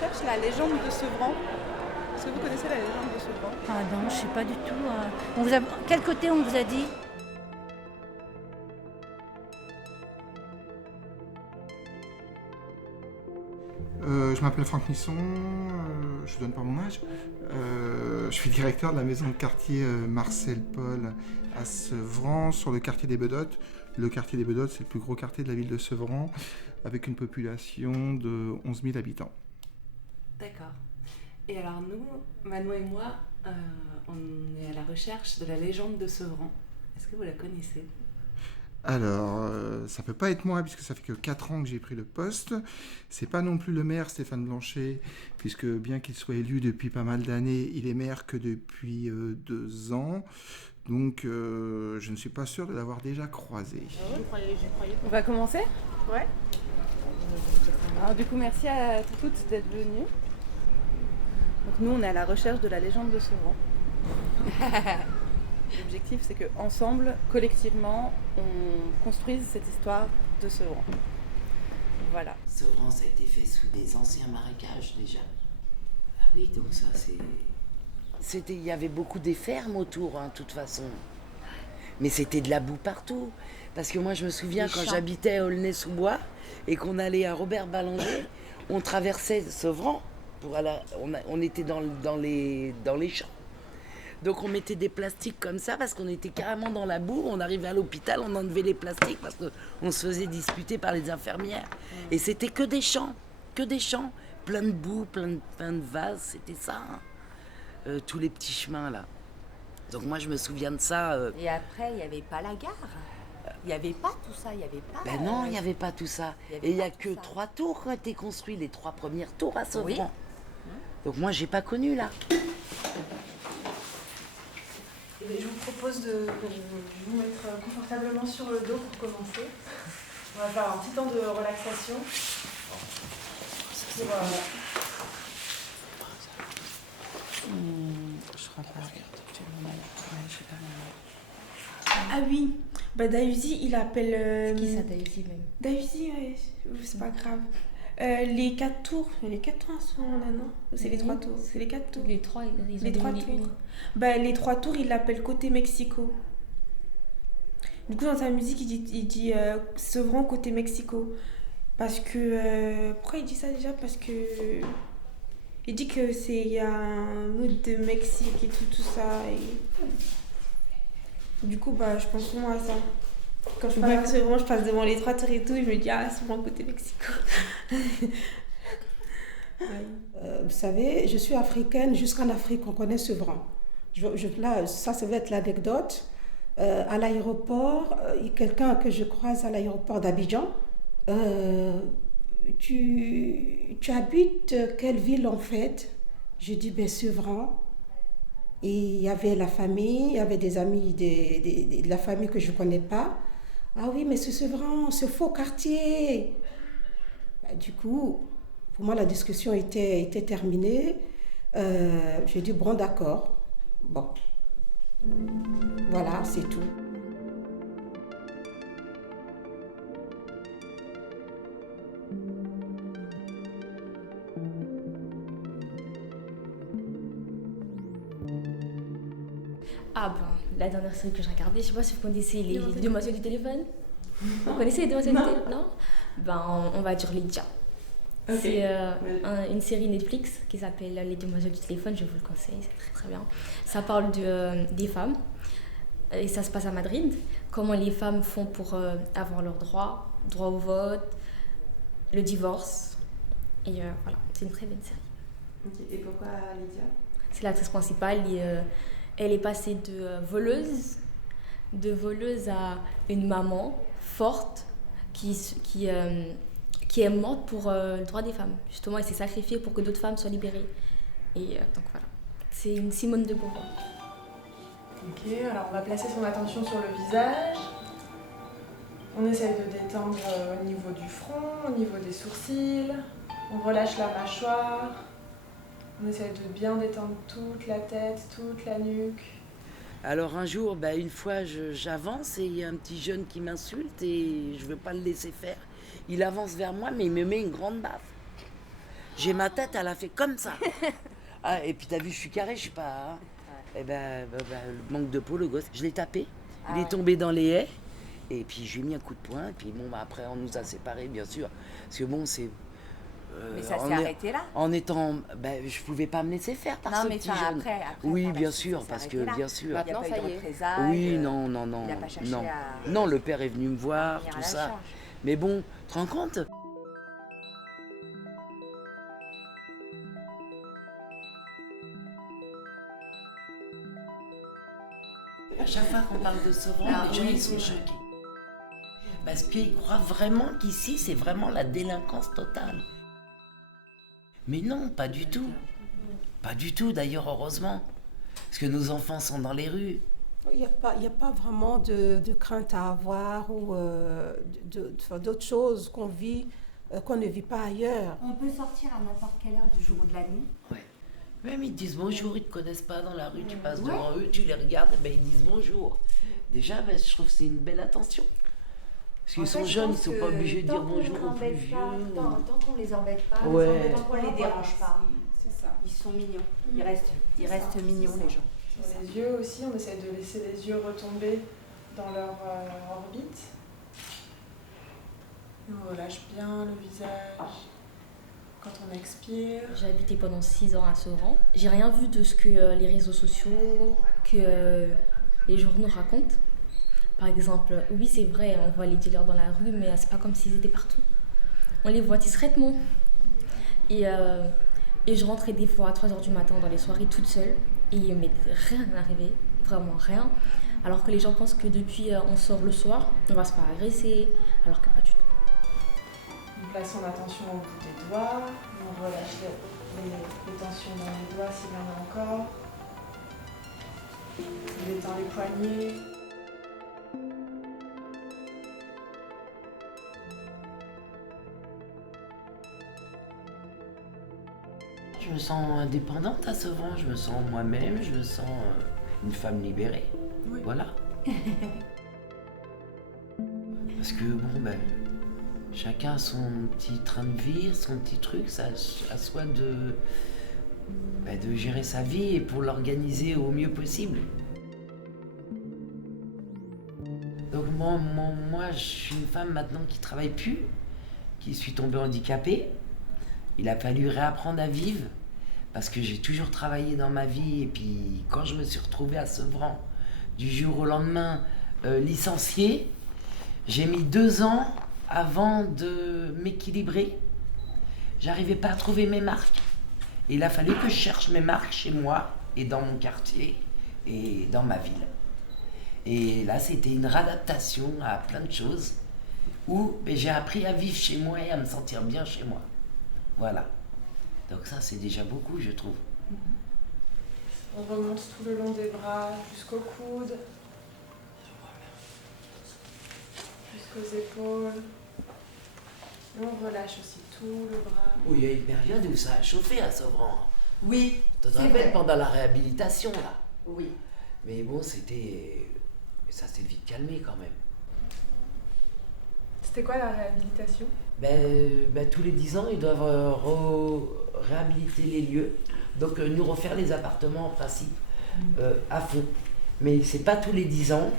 recherche la légende de Sevran. Est-ce que vous connaissez la légende de Sevran? Ah non, je sais pas du tout. Quel côté on vous a dit? Je m'appelle Franck Nisson, je ne donne pas mon âge. Je suis directeur de la maison de quartier Marcel Paul à Sevran, sur le quartier des Bedottes. Le quartier des Bedottes, c'est le plus gros quartier de la ville de Sevran, avec une population de 11 000 habitants. D'accord. Et alors nous, Manon et moi, on est à la recherche de la légende de Sevran. Est-ce que vous la connaissez? Alors, ça peut pas être moi, puisque ça fait que 4 ans que j'ai pris le poste. C'est pas non plus le maire Stéphane Blanchet, puisque bien qu'il soit élu depuis pas mal d'années, il est maire que depuis 2 ans. Donc, je ne suis pas sûr de l'avoir déjà croisé. J'y croyais. On va commencer? Ouais. Alors, du coup, merci à toutes d'être venues. Donc nous, on est à la recherche de la légende de Sevran. L'objectif, c'est qu'ensemble, collectivement, on construise cette histoire de Sevran. Voilà. Sevran, ça a été fait sous des anciens marécages déjà. Ah oui, donc ça c'est... Il y avait beaucoup des fermes autour, de toute façon. Mais c'était de la boue partout. Parce que moi, je me souviens, quand j'habitais à Aulnay-sous-Bois et qu'on allait à Robert Ballanger, on traversait Sevran. On était dans les champs. Donc on mettait des plastiques comme ça parce qu'on était carrément dans la boue. On arrivait à l'hôpital, on enlevait les plastiques parce qu'on se faisait disputer par les infirmières. Et c'était que des champs, plein de boue, plein de vases, c'était ça. Tous les petits chemins là. Donc moi je me souviens de ça. Et après, il n'y avait pas la gare. Il n'y avait pas tout ça, il n'y avait pas... Ben non, il n'y avait pas tout ça. Et il n'y a que 3 tours qui ont été construits, les 3 premières tours à Sevran. Oui. Donc moi j'ai pas connu là. Je vous propose de vous mettre confortablement sur le dos pour commencer. On va faire un petit temps de relaxation. Je crois pas. Ah oui, Dayuzi, il appelle... Qui ça, Daisy même? Dayuzi, ouais, c'est pas grave. Les 4 tours sont là, non? C'est les 3 tours. C'est les 4 tours. Les 3, ils ont Les 3 démoli tours. une. Les 3 tours, il l'appelle côté Mexico. Du coup, dans sa musique, il dit Sevran côté Mexico. Parce que... pourquoi il dit ça déjà? Parce que... Il dit que il y a un mood de Mexique et tout ça. Et... Du coup, je pense souvent à ça. Quand je parle de Sevran, je passe devant les 3 tours et tout, et je me dis, Sevran côté Mexico. Vous savez, je suis africaine, jusqu'en Afrique, on connaît Sevran. Là, ça va être l'anecdote. À l'aéroport, quelqu'un que je croise à l'aéroport d'Abidjan, tu habites quelle ville en fait? Je dis, Sevran. Et il y avait la famille, il y avait des amis de la famille que je ne connais pas. Ah oui, mais c'est Sevran, ce faux quartier. Du coup, pour moi, la discussion était terminée. J'ai dit, bon, d'accord. Bon. Voilà, c'est tout. La dernière série que j'ai regardée, je sais pas si vous connaissez les Demoiselles du téléphone. Vous connaissez les Demoiselles du téléphone? Non. On va dire Lydia. Okay. C'est une série Netflix qui s'appelle Les Demoiselles du téléphone, je vous le conseille, c'est très très bien. Ça parle des femmes et ça se passe à Madrid. Comment les femmes font pour avoir leurs droit au vote, le divorce. Et voilà, c'est une très bonne série. Okay. Et pourquoi Lydia? C'est l'actrice principale et elle est passée de voleuse à une maman forte qui est morte pour le droit des femmes. Justement, elle s'est sacrifiée pour que d'autres femmes soient libérées. Et donc voilà, c'est une Simone de Beauvoir. Ok, alors on va placer son attention sur le visage. On essaye de détendre au niveau du front, au niveau des sourcils. On relâche la mâchoire. On essaie de bien détendre toute la tête, toute la nuque. Alors un jour, une fois, j'avance et il y a un petit jeune qui m'insulte et je ne veux pas le laisser faire. Il avance vers moi, mais il me met une grande baffe. J'ai ma tête, elle a fait comme ça. Ah, et puis t'as vu, je suis carré, je suis pas... Hein. Eh ben, le manque de peau, le gosse. Je l'ai tapé, il est tombé dans les haies. Et puis je lui ai mis un coup de poing. Et puis bon, après, on nous a séparés, bien sûr. Parce que bon, c'est... mais ça s'est arrêté là. En étant... je pouvais pas me laisser faire par ce petit jeune. Après, oui, bien sûr, parce que, bien sûr... Maintenant, ça y est. Oui, non. Il a pas cherché non. à... Non, le père est venu me voir, tout ça. Charge. Mais bon, tu te rends compte ? À chaque fois qu'on parle de Sevran, les gens ils sont choqués. Parce qu'ils croient vraiment qu'ici, c'est vraiment la délinquance totale. Mais non, pas du tout. Pas du tout, d'ailleurs, heureusement. Parce que nos enfants sont dans les rues. Il n'y a pas vraiment de crainte à avoir ou d'autres choses qu'on vit, qu'on ne vit pas ailleurs. On peut sortir à n'importe quelle heure du jour ou de la nuit. Ouais. Même ils te disent bonjour, ils ne te connaissent pas dans la rue, tu passes devant eux, tu les regardes, ils disent bonjour. Déjà, je trouve que c'est une belle attention. Parce qu'ils sont jeunes, ils ne sont pas obligés de dire bonjour aux plus vieux. Tant qu'on les embête pas, tant qu'on les dérange pas. C'est ça. Ils sont mignons. Ils restent mignons, les gens. Sur les yeux aussi, on essaie de laisser les yeux retomber dans leur orbite. On relâche bien le visage quand on expire. J'ai habité pendant 6 ans à Sevran. J'ai rien vu de ce que les réseaux sociaux, que les journaux racontent. Par exemple, oui c'est vrai, on voit les dealers dans la rue, mais c'est pas comme s'ils étaient partout. On les voit discrètement. Et je rentrais des fois à 3h du matin dans les soirées toute seule. Et il m'est rien arrivé, vraiment rien. Alors que les gens pensent que depuis on sort le soir, on va se faire agresser, alors que pas du tout. On place son attention au bout des doigts, on relâche les tensions dans les doigts s'il y en a encore. On détend les poignets. Je me sens indépendante à Sevran, je me sens moi-même, je me sens une femme libérée. Oui. Voilà. Parce que bon, chacun a son petit train de vie, son petit truc, ça à soi de gérer sa vie et pour l'organiser au mieux possible. Donc moi, je suis une femme maintenant qui travaille plus, qui suis tombée handicapée. Il a fallu réapprendre à vivre parce que j'ai toujours travaillé dans ma vie et puis quand je me suis retrouvée à Sevran du jour au lendemain licenciée, j'ai mis 2 ans avant de m'équilibrer. J'arrivais pas à trouver mes marques. Et il a fallu que je cherche mes marques chez moi et dans mon quartier et dans ma ville. Et là, c'était une réadaptation à plein de choses où j'ai appris à vivre chez moi et à me sentir bien chez moi. Voilà. Donc ça, c'est déjà beaucoup, je trouve. On remonte tout le long des bras jusqu'au coude, jusqu'aux épaules. Et on relâche aussi tout le bras. Oui, il y a une période où ça a chauffé à Sevran. Oui, c'est vrai. Pendant la réhabilitation, là. Oui. Mais bon, ça s'est vite calmé quand même. C'était quoi la réhabilitation ? Tous les 10 ans, ils doivent réhabiliter les lieux. Donc, nous refaire les appartements en principe à fond. Mais c'est pas tous les 10 ans.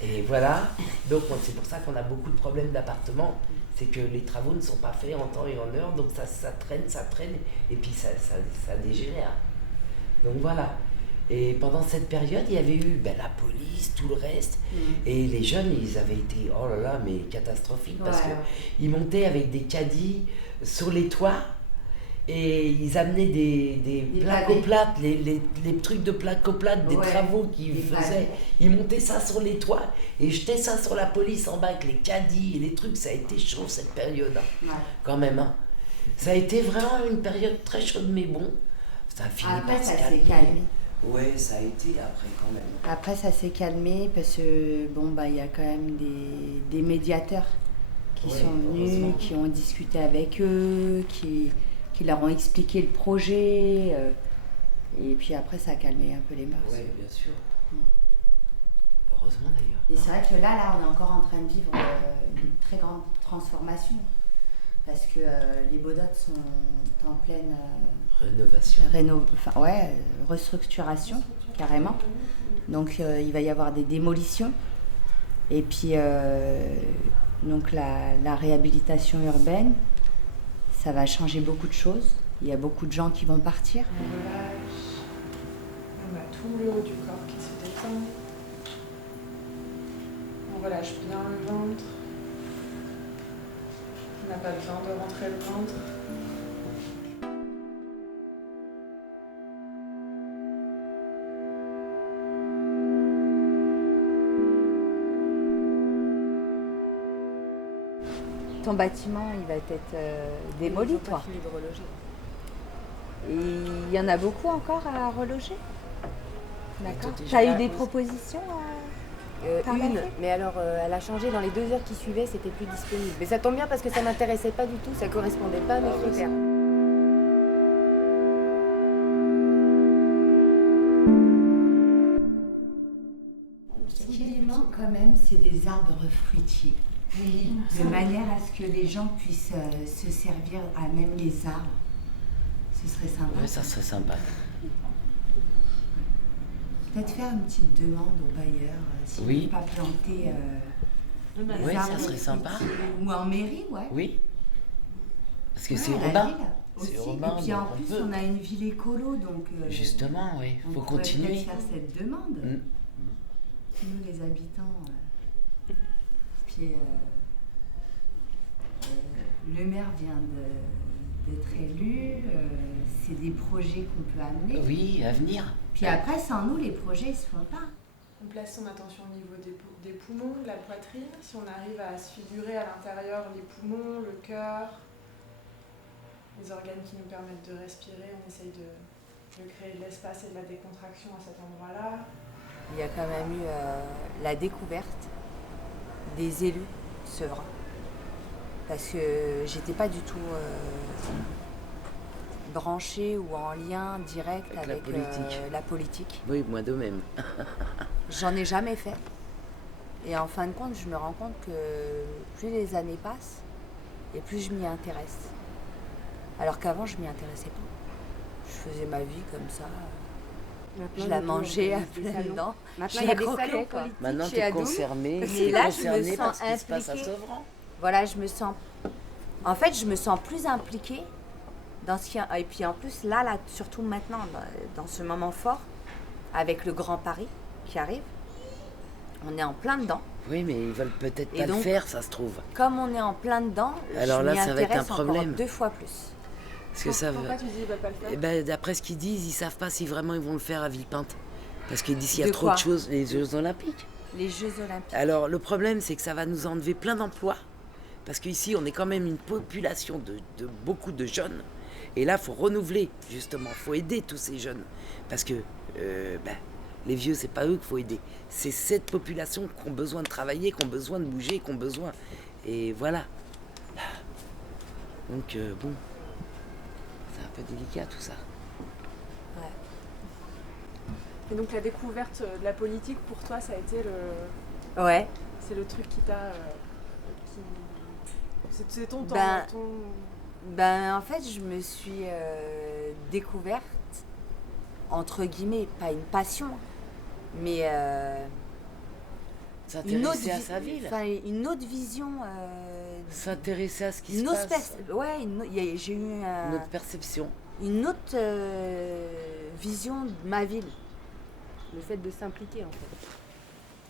Et voilà. Donc, c'est pour ça qu'on a beaucoup de problèmes d'appartements. C'est que les travaux ne sont pas faits en temps et en heure. Donc, ça traîne. Et puis, ça dégénère. Donc, voilà. Et pendant cette période, il y avait eu la police, tout le reste. Et les jeunes, ils avaient été, oh là là, mais catastrophiques. Parce qu'ils montaient avec des caddies sur les toits. Et ils amenaient des placoplates, les trucs de placoplates, des travaux qu'ils faisaient. Ils montaient ça sur les toits et jetaient ça sur la police en bas avec les caddies et les trucs. Ça a été chaud cette période, quand même. Hein. Ça a été vraiment une période très chaude, mais bon, ça a fini par se calmer. Ouais, ça a été après quand même. Après, ça s'est calmé parce que il y a quand même des médiateurs qui sont venus, qui ont discuté avec eux, qui leur ont expliqué le projet. Et puis après, ça a calmé un peu les mœurs. Oui, bien sûr. Heureusement d'ailleurs. Et c'est vrai que là, on est encore en train de vivre une très grande transformation. parce que les Beaudottes sont en pleine Rénovation. Restructuration, carrément. Donc il va y avoir des démolitions. Et puis donc la réhabilitation urbaine, ça va changer beaucoup de choses. Il y a beaucoup de gens qui vont partir. On relâche. On a tout le haut du corps qui se détend. On relâche bien le ventre. On n'a pas besoin de rentrer le ventre. Ton bâtiment, il va être démoli, toi. Et il y en a beaucoup encore à reloger? D'accord. Tu as eu des propositions Une, mais alors elle a changé dans les 2 heures qui suivaient, c'était plus disponible. Mais ça tombe bien parce que ça m'intéressait pas du tout, ça correspondait pas à mes critères. Ce qui lui manque quand même, c'est des arbres fruitiers. De manière à ce que les gens puissent se servir à même les arbres. Ce serait sympa. Oui, ça serait sympa. Peut-être faire une petite demande aux bailleurs, s'ils ne veulent pas planter oui, ça serait sympa. Ou en mairie, ouais. Oui. Parce que Ouais, c'est à la urbain. ville aussi. C'est urbain. Et puis en plus, on a une ville écolo, donc... Justement, oui. Il faut continuer. On pourrait peut-être faire cette demande. Nous, les habitants... Puis le maire vient d'être élu, c'est des projets qu'on peut amener. Oui, à venir. Puis après, sans nous, les projets ne se font pas. On place son attention au niveau des poumons, de la poitrine. Si on arrive à se figurer à l'intérieur les poumons, le cœur, les organes qui nous permettent de respirer, on essaye de créer de l'espace et de la décontraction à cet endroit-là. Il y a quand même eu la découverte des élus Sevrin. Parce que j'étais pas du tout branchée ou en lien direct avec la politique. Oui, moi de même. J'en ai jamais fait. Et en fin de compte, je me rends compte que plus les années passent, et plus je m'y intéresse. Alors qu'avant, je m'y intéressais pas. Je faisais ma vie comme ça. Maintenant, je la mangeais à pleines dents. Maintenant, il y a des salons politiques. Maintenant, tu es concernée. Et là, je me sens par ce qui se passe à impliquée. Sevran. Voilà, je me sens... En fait, je me sens plus impliquée dans ce qui... Et puis en plus, là, surtout maintenant, dans ce moment fort, avec le Grand Paris qui arrive, on est en plein dedans. Oui, mais ils veulent peut-être pas donc, le faire, ça se trouve. Comme on est en plein dedans, alors je là, m'y ça va être un intéresse encore problème. 2 fois plus. Parce que ça Pourquoi tu dis qu'ils veulent pas le faire? Eh ben, d'après ce qu'ils disent, ils savent pas si vraiment ils vont le faire à Villepinte. Parce qu'ils disent qu'il y a De trop quoi? de choses, les Jeux Olympiques. Les Jeux Olympiques. Alors, le problème, c'est que ça va nous enlever plein d'emplois. Parce qu'ici, on est quand même une population de beaucoup de jeunes. Et là, il faut renouveler, justement. Il faut aider tous ces jeunes. Parce que les vieux, c'est pas eux qu'il faut aider. C'est cette population qui ont besoin de travailler, qui ont besoin de bouger, qui ont besoin... Et voilà. Donc, bon... C'est un peu délicat, tout ça. Ouais. Et donc la découverte de la politique, pour toi, ça a été le... Ouais. C'est le truc qui t'a... C'est ton temps. Ben, en fait, je me suis découverte, entre guillemets, pas une passion, mais s'intéresser à sa ville. Une autre vision. S'intéresser à ce qui se passe. Ouais, j'ai eu une autre perception. Une autre vision de ma ville. Le fait de s'impliquer, en fait.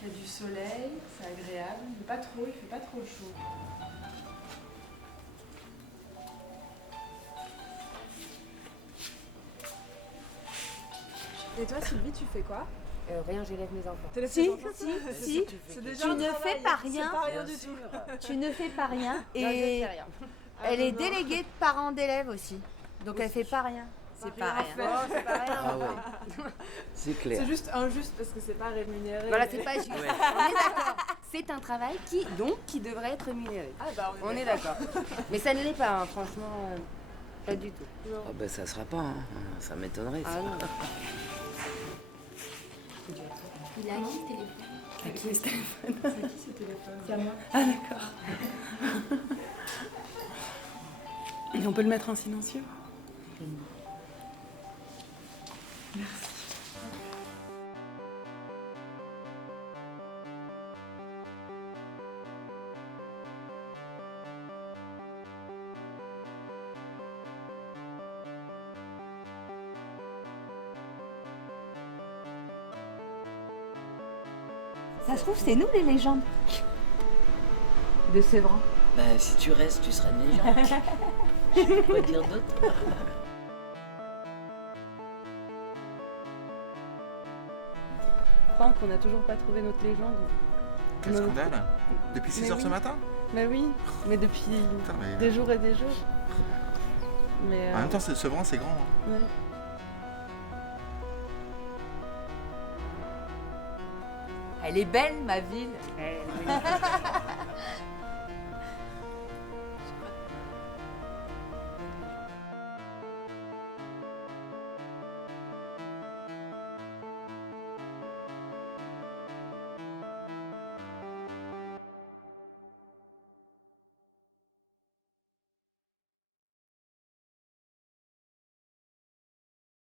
Il y a du soleil, c'est agréable, mais pas trop, il fait pas trop chaud. Et toi, Sylvie, tu fais quoi? Rien, j'élève mes enfants. Si. Tu ne fais pas rien. C'est pas rien du tout. Tu ne fais pas rien. Et non, je fais rien. Elle est déléguée de parents d'élèves aussi. Donc elle fait pas rien. C'est pas rien. C'est pas rien. Ah ouais. C'est clair. C'est juste injuste parce que c'est pas rémunéré. Voilà, c'est pas juste. Ouais. On est d'accord. C'est un travail qui devrait être rémunéré. Ah bah on est d'accord. Mais ça ne l'est pas, hein, franchement, pas du tout. Non. Ah ben ça sera pas, hein. Ça m'étonnerait. Ah non. Il a qui ce téléphone? À qui ce téléphone? C'est à qui ce téléphone? C'est à moi. Ah d'accord. Et on peut le mettre en silencieux. Merci. Ça se trouve, c'est nous les légendes de Sevran. Bah, si tu restes, tu seras une légende. Je sais pas quoi dire d'autre. Franck, on n'a toujours pas trouvé notre légende. Quel scandale. Depuis 6h ce matin? Bah oui, mais depuis des jours et des jours. Mais, en même temps, Sevran, c'est grand. Hein. Ouais. Elle est belle, ma ville.